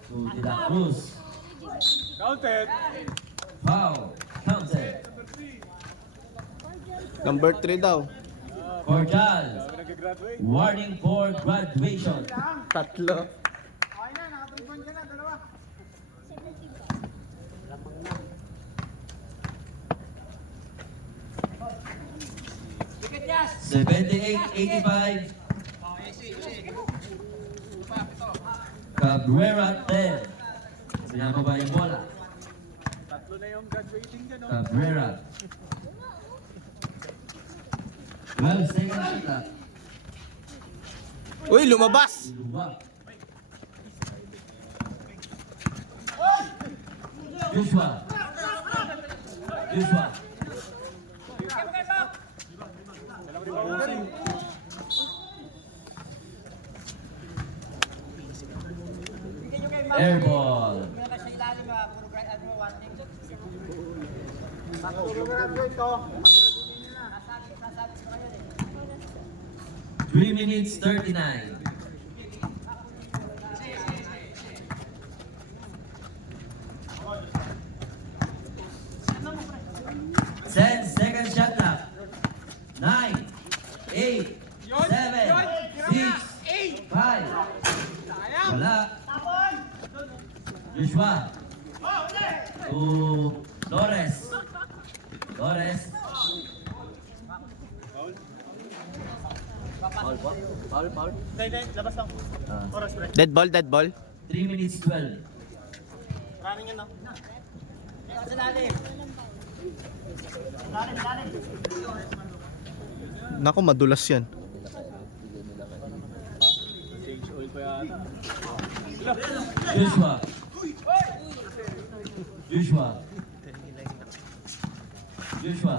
To De La Cruz. Counted! Foul. Counted. Number 3 daw. Cordial. Nag-graduate. Warning for graduation. Tatlo. Seventy-eight, 85. Cabrera 10. Sinababa yung bola. Tatlo na yung graduating dyan, no? Cabrera. 12 seconds shot clock. Uy, lumabas! Luwag. Joshua. Joshua. Air ball. Three minutes 39. Ten seconds shot clock. 9, 8, 7, 6, 5. Wala. Joshua. To Flores. Flores. Foul po? Foul, foul? Dead ball, dead ball. 3 minutes 12. Naku, madulas yan. Change oil pa yata. Joshua. Joshua. Joshua.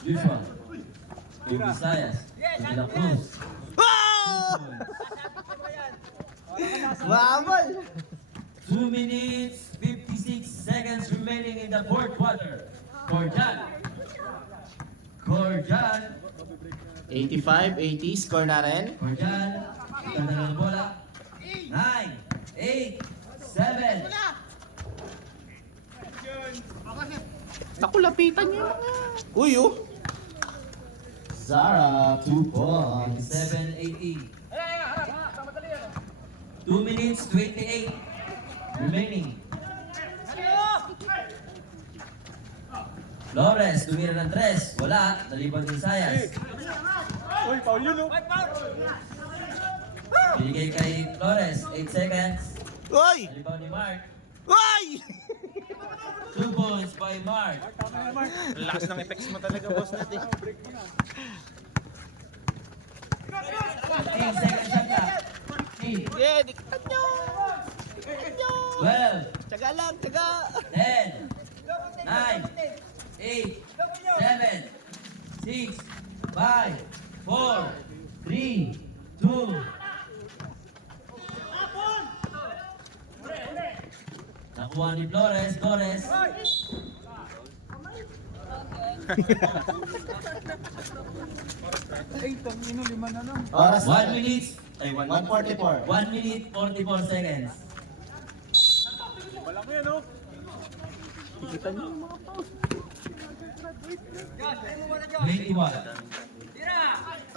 Joshua. Yung Visayas. De La Cruz. Mahabol! 2 minutes 56 seconds remaining in the fourth quarter. Cordial. Cordial. 85-80, score na rin. Cordial. Ganda ng bola. 9, 8, 7. Naku, lapitan nyo. Uy, oh. Zara, 2 points. 7-80. 2 minutes 28 remaining. Flores, tumira ng 3. Wala. Nalibang din Sayas. Uy, Paul yun, oh. Binigay kay Flores, 8 seconds. Uy! Rebound ni Mark. Uy! 2 points by Mark. Lakas ng effects mo talaga, boss natin. 15 seconds shot clock. 15, Yeah, dikitan nyo! 12, Tsaga lang, tsaga! 10, 9, 8, 7, 6, 5, 4, 3, 2. Nakuha ni Flores. Flores. Oras 1 minute. 1:44. 1 minute 44 seconds. Wala mo yan, oh. Dikitan nyo mga Paul. 21.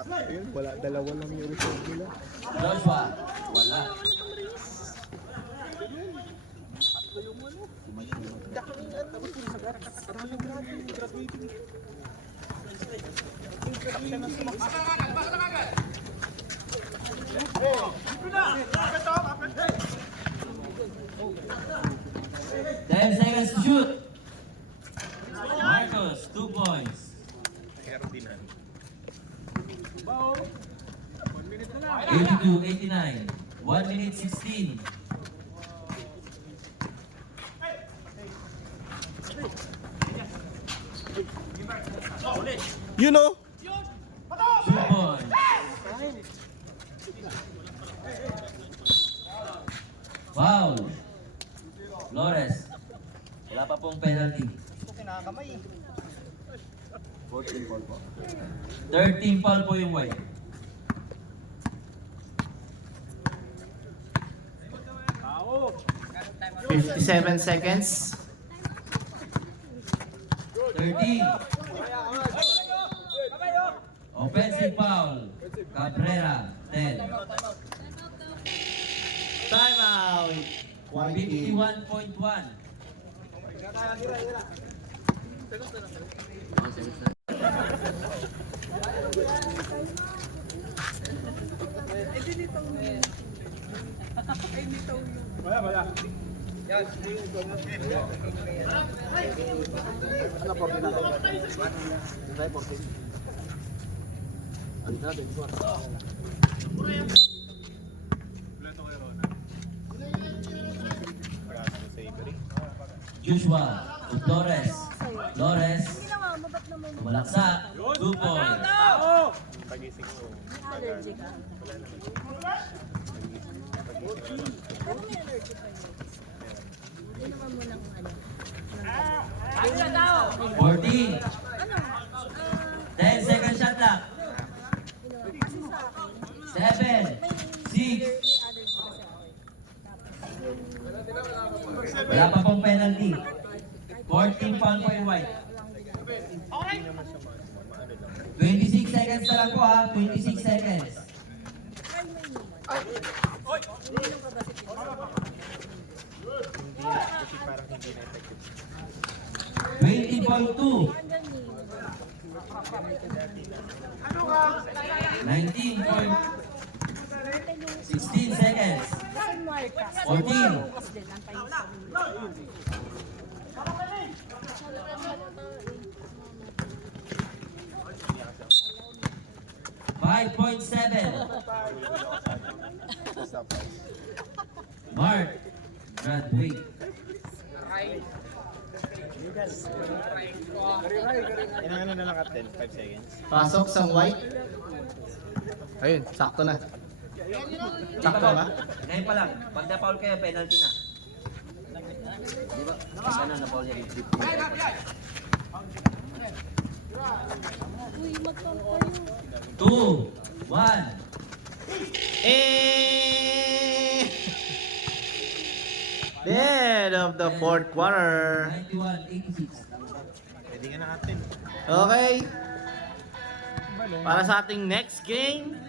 Ayun, wala, dalawa lang yung reserve nila. Joshua. Wala. Ten seconds to shoot. Marcos, 2 points. Meron din han. 82, 89. 1 minute 16. You know? 2 points. Foul. Flores. Wala pa pong penalty. 13 foul po yung white. 57 seconds. 13. Offensive foul. Cabrera, 10. Timeout. 51.1. Joshua to Flores. Flores. Malaksa. 2 points. Pagising ko. Allergy ka? Pero may allergy pa yun. Hindi naman mo ng ano. 14. Ano? 10 second shot clock. Kasi sa akin, 7, 6. may allergy kasi ako. Wala pa pong penalty. 14 foul po yung white. 26 seconds na lang po ha. 26 seconds. Try mo yun naman. Uminom ka ba si Pino? Kasi parang hindi na effective. 20.2. Hanggang ni. 16 seconds. Kasi Marcas. 14. Bukas din, antayin sa mga. 5.7. Mark, graduate. Inangano na lang captain, 5 seconds. Pasok sa white. Ayun, Sakto na. Di Sakto ba? ba? Ngayon pa lang, pag na-foul kayo, penalty na. Di ba? Ano, na-foul niya. Uy, magpapay yun. 2, 1. Eh! The end of the fourth quarter. 91-86. Pwede ka na captain. Okay. Para sa ating next game,